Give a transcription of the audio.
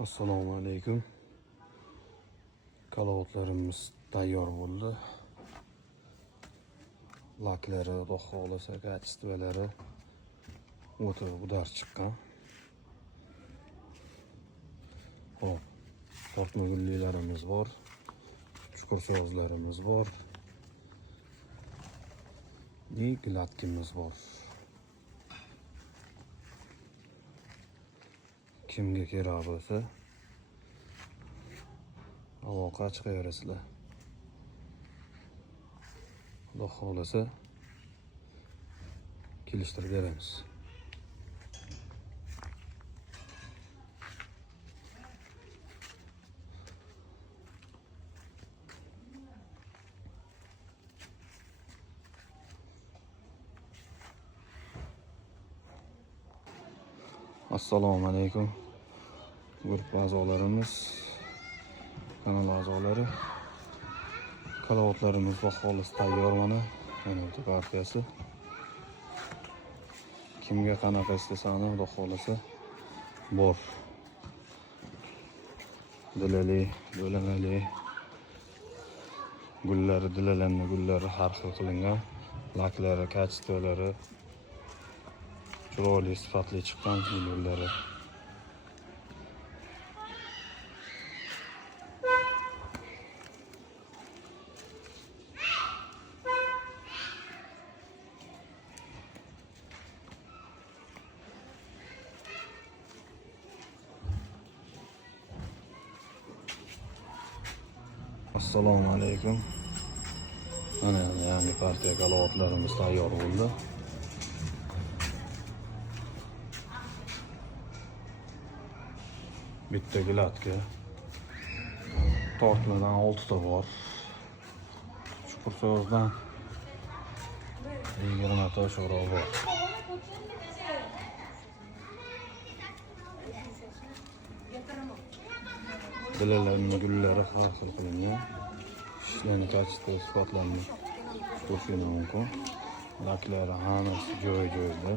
Assalomu alaykum. Kalovotlarimiz tayyor bo'ldi. Laklari, xudo xolasa, kачестволari o'ta udar chiqqan. Hop, tortma gullilarimiz bor. Chuqur sozlarimiz bor. Glatkimiz bor. Kimga kerak bo'lsa aloqa chiqaverasizlar. Xudo xolasa kelishtirib beramiz. Assalomu alaykum. Guruh a'zolarimiz, kanal a'zolari. Kalovotlarimiz xolis tayyor mana. Mana bu partiyasi. Kimga qanaqa istasani, xudo xolasa bor. Dilali, bo'lamali. Gullari, dilalanma gullari har xil qilingan. Laklari, kачестволari chiroyli, sifatli chiqqan gullari. Assalomu alaykum. Mana yangi partiya kalovotlarimiz tayyor bo'ldi. Bitta glatka. Tortmadan 6 ta bor. Chuqur sozdan 20 ta sho'ro bor. Dilalarning gullari har xil qilingan. Ishlarni kачество sifatlarini ko'rishingiz mumkin. Laklari hammasi joy-joyida.